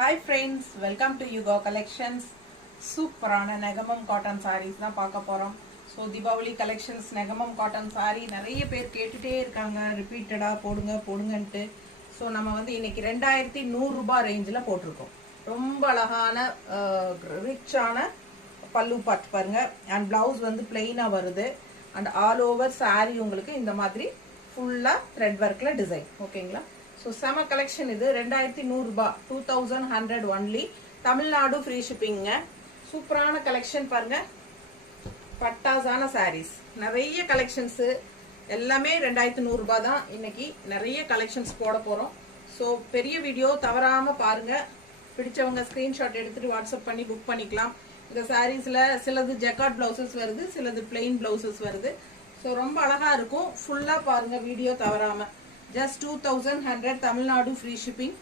Hi friends, welcome to Yugo Collections. சூப்பரான Negamam cotton saris தான் பார்க்க போறோம். So Deepavali collections Negamam cotton sari நிறைய பேர் கேட்டுட்டே இருக்காங்க, ரிப்பீட்டடா போடுங்க போடுங்கன்ட்டு. ஸோ நம்ம வந்து இன்னைக்கு 2100 ரூபாய் ரேஞ்சில் போட்டிருக்கோம். ரொம்ப அழகான ரிச்சான பல்லு பார்த்து பாருங்க. அண்ட் பிளவுஸ் வந்து பிளெயினாக வருது. அண்ட் ஆல் ஓவர் சாரீ உங்களுக்கு இந்த மாதிரி ஃபுல்லாக த்ரெட் ஒர்க்கில் டிசைன். ஓகேங்களா? ஸோ செம கலெக்ஷன் இது. 2100 ரூபாய், 2100 ஒன்லி. தமிழ்நாடு ஃப்ரீ ஷிப்பிங்க. சூப்பரான கலெக்ஷன் பாருங்க. பட்டாசான சாரீஸ், நிறைய கலெக்ஷன்ஸ், எல்லாமே 2100 ரூபாய் தான். இன்னைக்கு நிறைய கலெக்ஷன்ஸ் போட போறோம். ஸோ பெரிய வீடியோ தவறாம பாருங்க. பிடிச்சவங்க ஸ்கிரீன்ஷாட் எடுத்துட்டு வாட்ஸ்அப் பண்ணி புக் பண்ணிக்கலாம். இந்த சாரீஸ்ல சிலது ஜக்கார்ட் பிளவுசஸ் வருது, சிலது பிளெயின் பிளவுசஸ் வருது. ஸோ ரொம்ப அழகா இருக்கும். ஃபுல்லா பாருங்க வீடியோ தவறாம. Just 2100 Tamil Nadu free shipping.